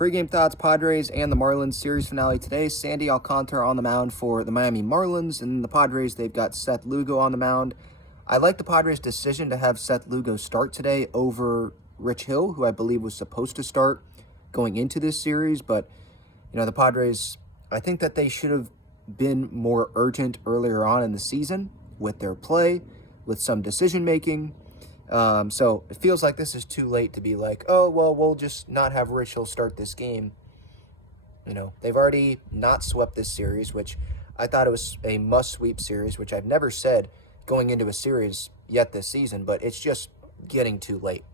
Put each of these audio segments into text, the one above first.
Pregame thoughts, Padres and the Marlins series finale today. Sandy Alcantara on the mound for the Miami Marlins, and the Padres, they've got Seth Lugo on the mound. I like the Padres' decision to have Seth Lugo start today over Rich Hill, who I believe was supposed to start going into this series, but the Padres, I think that they should have been more urgent earlier on in the season with their play, with some decision-making. So it feels like this is too late to be like, oh, well, we'll just not have Rich Hill start this game. They've already not swept this series, which I thought it was a must-sweep series, which I've never said going into a series yet this season, but it's just getting too late.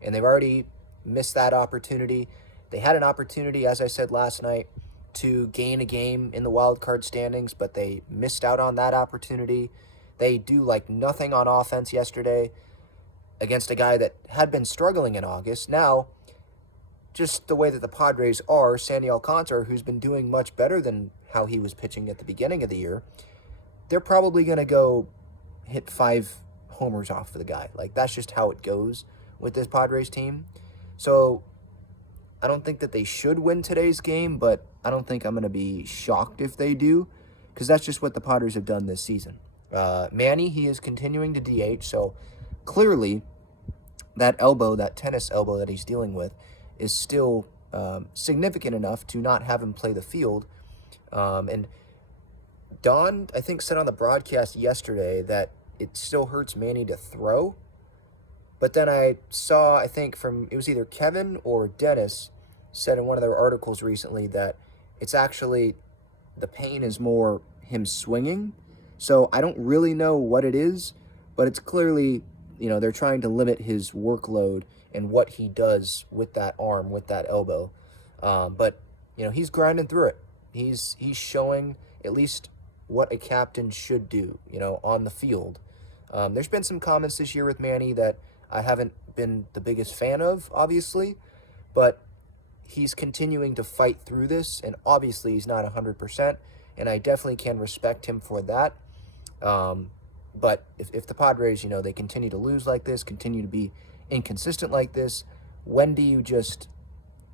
And they've already missed that opportunity. They had an opportunity, as I said last night, to gain a game in the wild card standings, but they missed out on that opportunity. They do nothing on offense yesterday against a guy that had been struggling in August. Now, just the way that the Padres are, Sandy Alcantara, who's been doing much better than how he was pitching at the beginning of the year, they're probably going to go hit 5 homers off of the guy. That's just how it goes with this Padres team. So I don't think that they should win today's game, but I don't think I'm going to be shocked if they do, because that's just what the Padres have done this season. Manny, he is continuing to DH, so clearly that tennis elbow that he's dealing with is still significant enough to not have him play the field. And Don, I think, said on the broadcast yesterday that it still hurts Manny to throw. But then I saw, I think it was either Kevin or Dennis said in one of their articles recently that it's actually, the pain is more him swinging. So I don't really know what it is, but it's clearly, they're trying to limit his workload and what he does with that arm, with that elbow. But he's grinding through it. He's showing at least what a captain should do, on the field. There's been some comments this year with Manny that I haven't been the biggest fan of, obviously, but he's continuing to fight through this, and obviously he's not 100%, and I definitely can respect him for that. But if the Padres, they continue to lose like this, continue to be inconsistent like this, when do you just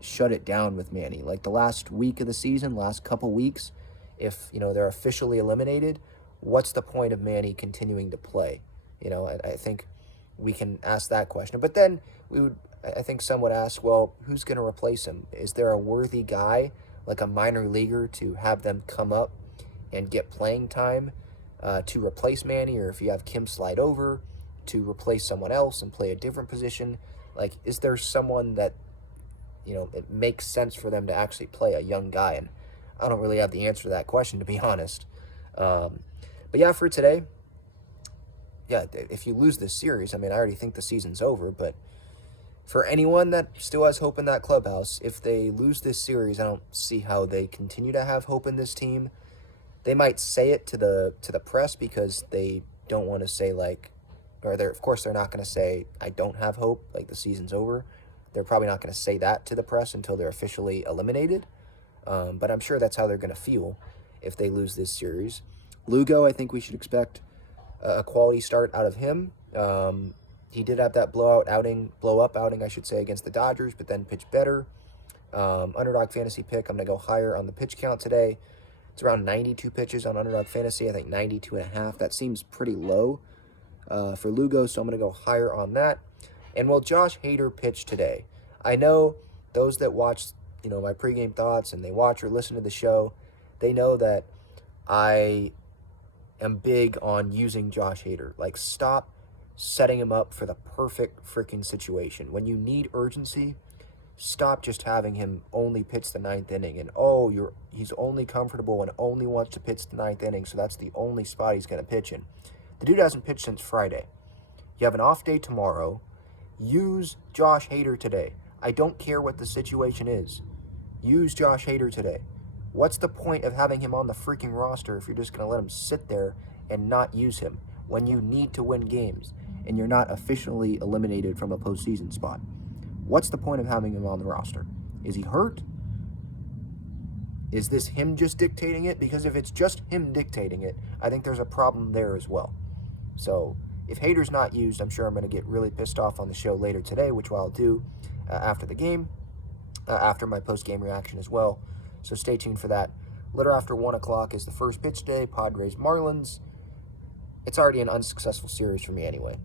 shut it down with Manny? The last week of the season, last couple weeks, if, they're officially eliminated, what's the point of Manny continuing to play? I think we can ask that question. But then I think some would ask, well, who's going to replace him? Is there a worthy guy, like a minor leaguer, to have them come up and get playing time to replace Manny? Or if you have Kim slide over to replace someone else and play a different position, is there someone that, it makes sense for them to actually play a young guy? And I don't really have the answer to that question, to be honest. But yeah, for today, yeah, if you lose this series, I already think the season's over, but for anyone that still has hope in that clubhouse, if they lose this series, I don't see how they continue to have hope in this team. They might say it to the press because they don't want to say of course they're not going to say, I don't have hope, the season's over. They're probably not going to say that to the press until they're officially eliminated. But I'm sure that's how they're going to feel if they lose this series. Lugo, I think we should expect a quality start out of him. He did have that blow up outing, against the Dodgers, but then pitched better. Underdog Fantasy pick, I'm going to go higher on the pitch count today. It's around 92 pitches on Underdog Fantasy. I think 92.5. That seems pretty low for Lugo, so I'm going to go higher on that. And will Josh Hader pitch today? I know those that watch, my pregame thoughts, and they watch or listen to the show, they know that I am big on using Josh Hader. Stop setting him up for the perfect freaking situation. When you need urgency, stop just having him only pitch the 9th inning and he's only comfortable and only wants to pitch the 9th inning, so that's the only spot he's going to pitch in. The dude hasn't pitched since Friday. You have an off day tomorrow. Use Josh Hader today. I don't care what the situation is. Use Josh Hader today. What's the point of having him on the freaking roster if you're just going to let him sit there and not use him when you need to win games and you're not officially eliminated from a postseason spot? What's the point of having him on the roster? Is he hurt? Is this him just dictating it? Because if it's just him dictating it, I think there's a problem there as well. So if Hader's not used, I'm sure I'm going to get really pissed off on the show later today, which I'll do after the game. after my post-game reaction as well. So stay tuned for that. A little after 1 o'clock is the first pitch day, Padres Marlins. It's already an unsuccessful series for me anyway.